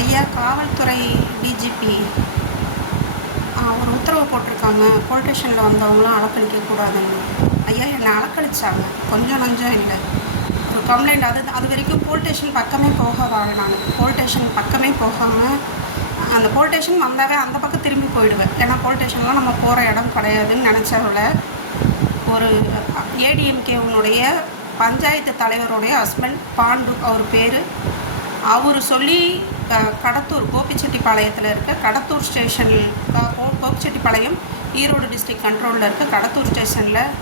ஐயா, காவல்துறை டிஜிபி ஒரு உத்தரவு போட்டிருக்காங்க. போலீஸ் ஸ்டேஷனில் வந்தவங்களாம் அலக்களிக்கக்கூடாதுன்னு. ஐயா, என்னை அலக்களிச்சாங்க, கொஞ்சம் நஞ்சம் இல்லை. ஒரு கம்ப்ளைண்ட், அது வரைக்கும் போலீஸ் ஸ்டேஷன் பக்கமே போகாதாங்க. நான் போலீஸ் ஸ்டேஷன் பக்கமே போகாமல், அந்த போலீஸ் ஸ்டேஷன் வந்தாவே அந்த பக்கம் திரும்பி போயிடுவேன். ஏன்னா போலீஸ் ஸ்டேஷன்லாம் நம்ம போகிற இடம் கிடையாதுன்னு நினச்சவள ஒரு ஏடிஎம்கேனுடைய பஞ்சாயத்து தலைவருடைய ஹஸ்பண்ட் பாண்டு, அவர் பேர். அவர் சொல்லி கடத்தூர் கோபிச்செட்டிப்பாளையத்தில் இருக்க கடத்தூர் ஸ்டேஷன், கோபிச்செட்டிப்பாளையம் ஈரோடு டிஸ்ட்ரிக்ட் கண்ட்ரோலில் இருக்க கடத்தூர் ஸ்டேஷனில்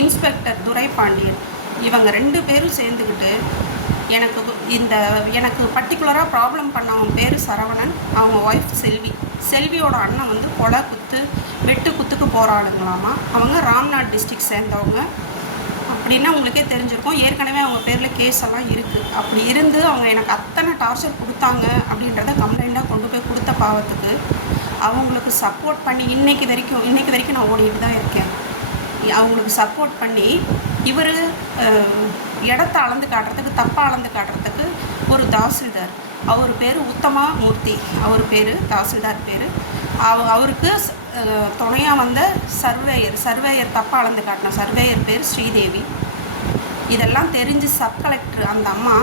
இன்ஸ்பெக்டர் துரைபாண்டியன், இவங்க 2 பேரும் சேர்ந்துக்கிட்டு எனக்கு பர்டிகுலராக ப்ராப்ளம் பண்ணவங்க பேர் சரவணன், அவங்க ஒய்ஃப் செல்வியோட அண்ணன் வந்து கொலை குத்து வெட்டு குத்துக்கு போகிறாளுங்களாமா. அவங்க ராம்நாத் டிஸ்ட்ரிக்ட் சேர்ந்தவங்க அப்படின்னா உங்களுக்கே தெரிஞ்சிருக்கும். ஏற்கனவே அவங்க பேரில் கேஸ் எல்லாம் இருக்குது. அப்படி இருந்து அவங்க எனக்கு அத்தனை டார்ச்சர் கொடுத்தாங்க அப்படின்றத கம்ப்ளைண்ட்டாக கொண்டு போய் கொடுத்த பாவத்துக்கு அவங்களுக்கு சப்போர்ட் பண்ணி இன்னைக்கு வரைக்கும் நான் ஓடிட்டு தான் இருக்கேன். அவங்களுக்கு சப்போர்ட் பண்ணி இவர் இடத்த அளந்து காட்டுறதுக்கு, தப்பாக அளந்து காட்டுறதுக்கு ஒரு தாசில்தார், அவர் பேர் உத்தமா மூர்த்தி, அவர் பேர் தாசில்தார் பேர். அவருக்கு துணையாக வந்த சர்வேயர் தப்பாக அளந்து காட்டின சர்வேயர் பேர் ஸ்ரீதேவி. இதெல்லாம் தெரிஞ்சு சப் கலெக்டர் அந்த அம்மா,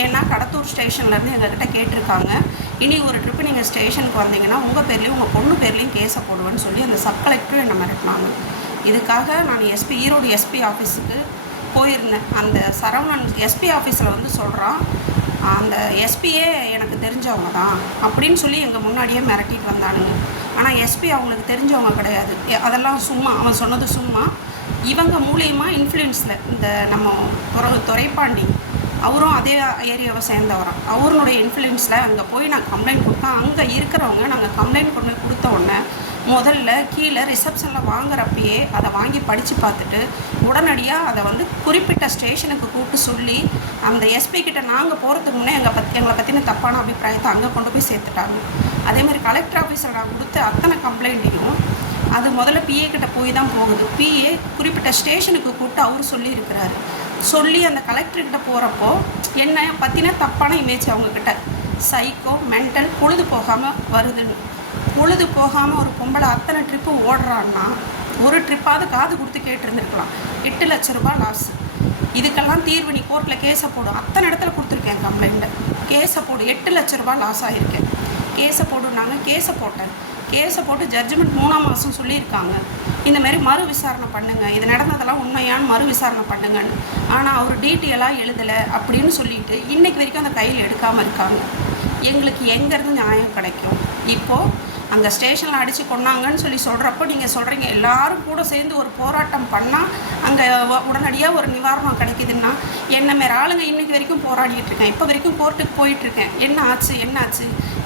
ஏன்னா கடத்தூர் ஸ்டேஷன்லேருந்து எங்ககிட்ட கேட்டிருக்காங்க, இனி ஒரு ட்ரிப்பு நீங்கள் ஸ்டேஷனுக்கு வந்தீங்கன்னா உங்கள் பேர்லேயும் உங்கள் பொண்ணு பேர்லேயும் கேஸை போடுவேன்னு சொல்லி அந்த சப் கலெக்டரும் என்னை மிரட்டினாங்க. இதுக்காக நான் ஈரோடு எஸ்பி ஆஃபீஸுக்கு போயிருந்தேன். அந்த சரவணன் எஸ்பி ஆஃபீஸில் வந்து சொல்கிறான், அந்த எஸ்பியே எனக்கு தெரிஞ்சவங்க தான் அப்படின்னு சொல்லி எங்கள் முன்னாடியே மிரட்டிட்டு வந்தானுங்க. ஆனால் எஸ்பி அவங்களுக்கு தெரிஞ்சவங்க கிடையாது, அதெல்லாம் சும்மா, அவன் சொன்னது சும்மா. இவங்க மூலியமாக இன்ஃப்ளூயன்ஸில் இந்த நம்ம துரைப்பாண்டி, அவரும் அதே ஏரியாவை சேர்ந்தவரான், அவருடைய இன்ஃப்ளூயன்ஸில் அங்கே போய் நான் கம்ப்ளைண்ட் கொடுத்தேன். அங்கே இருக்கிறவங்க நாங்கள் கம்ப்ளைண்ட் கொண்டு கொடுத்த உடனே முதல்ல கீழே ரிசப்ஷனில் வாங்குறப்பயே அதை வாங்கி படித்து பார்த்துட்டு உடனடியாக அதை வந்து குறிப்பிட்ட ஸ்டேஷனுக்கு கூப்பிட்டு சொல்லி அந்த எஸ்பி கிட்ட நாங்கள் போகிறதுக்கு முன்னே எங்களை பற்றின தப்பான அபிப்பிராயத்தை அங்கே கொண்டு போய் சேர்த்துட்டாங்க. அதேமாதிரி கலெக்டர் ஆஃபீஸில் நான் கொடுத்த அத்தனை கம்ப்ளைண்ட்டையும் அது முதல்ல பிஏ கிட்ட போய் தான் போகுது. பிஏ குறிப்பிட்ட ஸ்டேஷனுக்கு கூப்பிட்டு அவர் சொல்லியிருக்கிறாரு. சொல்லி அந்த கலெக்டர்கிட்ட போகிறப்போ என்ன பற்றின தப்பான இமேஜ் அவங்கக்கிட்ட, சைக்கோ, மென்டல், பொழுது போகாமல் வருதுன்னு. பொழுது போகாமல் ஒரு பொம்பளை அத்தனை ட்ரிப்பு ஓடுறான்னா ஒரு ட்ரிப்பாவது காது கொடுத்து கேட்டுருந்துருக்கலாம். 8 லட்ச ரூபா லாஸ். இதுக்கெல்லாம் தீர்வு நீ கோர்ட்டில் கேஸை போடும். அத்தனை இடத்துல கொடுத்துருக்கேன் கம்ப்ளைண்ட்டை. கேஸை போடு, 8 லட்ச ரூபா லாஸ் ஆகிருக்கேன். கேஸை போடுனாங்க, கேஸை போட்டேன். கேஸை போட்டு ஜட்ஜ்மெண்ட் 3ஆம் மாதம் சொல்லியிருக்காங்க, இந்தமாரி மறு விசாரணை பண்ணுங்கள், இது நடந்ததெல்லாம் உண்மையானு மறு விசாரணை பண்ணுங்கன்னு. ஆனால் அவர் டீட்டெயிலாக எழுதலை அப்படின்னு சொல்லிட்டு இன்றைக்கு வரைக்கும் அந்த கையில் எடுக்காமல் இருக்காங்க. எங்களுக்கு எங்கேருந்து நியாயம் கிடைக்கும்? இப்போது அங்கே ஸ்டேஷனில் அடித்து கொண்டாங்கன்னு சொல்லி சொல்கிறப்போ நீங்கள் சொல்கிறீங்க எல்லோரும் கூட சேர்ந்து ஒரு போராட்டம் பண்ணால் அங்கே உடனடியாக ஒரு நிவாரணம் கிடைக்குதுன்னா, என்ன மாரி ஆளுங்க இன்றைக்கி வரைக்கும் போராடிட்டுருக்கேன். இப்போ வரைக்கும் கோர்ட்டுக்கு போயிட்டுருக்கேன். என்ன ஆச்சு?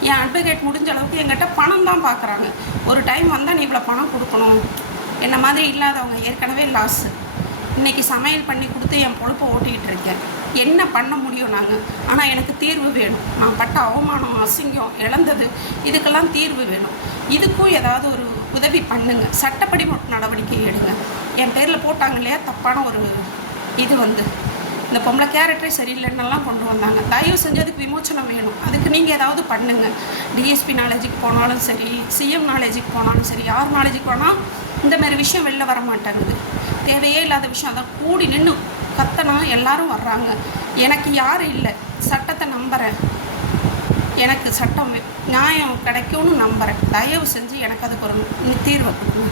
என் அட்வொகேட் முடிஞ்ச அளவுக்கு எங்கிட்ட பணம் தான் பார்க்குறாங்க. ஒரு டைம் வந்தால் நீ இவ்வளோ பணம் கொடுக்கணும். என்ன மாதிரி இல்லாதவங்க ஏற்கனவே லாஸு. இன்றைக்கி சமையல் பண்ணி கொடுத்து என் பொழப்பை ஓட்டிகிட்டு இருக்கேன். என்ன பண்ண முடியும் நாங்கள்? ஆனால் எனக்கு தீர்வு வேணும். நான் பட்ட அவமானம், அசிங்கம், இழந்தது, இதுக்கெல்லாம் தீர்வு வேணும். இதுக்கும் ஏதாவது ஒரு உதவி பண்ணுங்க. சட்டப்படி நடவடிக்கை எடுங்க. என் பேரில் போட்டாங்க இல்லையா தப்பான ஒரு இது வந்து இந்த பொம்பளை கேரக்டரே சரியில்லைன்னெல்லாம் கொண்டு வந்தாங்க. தயவு செஞ்சு அதுக்கு விமோச்சனம் வேணும். அதுக்கு நீங்கள் ஏதாவது பண்ணுங்கள். டிஎஸ்பி நாலேஜுக்கு போனாலும் சரி, சிஎம் நாலேஜுக்கு போனாலும் சரி, யார் நாலேஜுக்கு போனால் இந்தமாரி விஷயம் வெளில வர மாட்டேங்குது. தேவையே இல்லாத விஷயம். அதை கூடி நின்று கத்தனா எல்லாரும் வர்றாங்க. எனக்கு யாரும் இல்லை, சட்டத்தை நம்புகிறேன். எனக்கு சட்டம் நியாயம் கிடைக்கும்னு நம்புகிறேன். தயவு செஞ்சு எனக்கு அதுக்கு ஒரு தீர்வை கொடுங்க.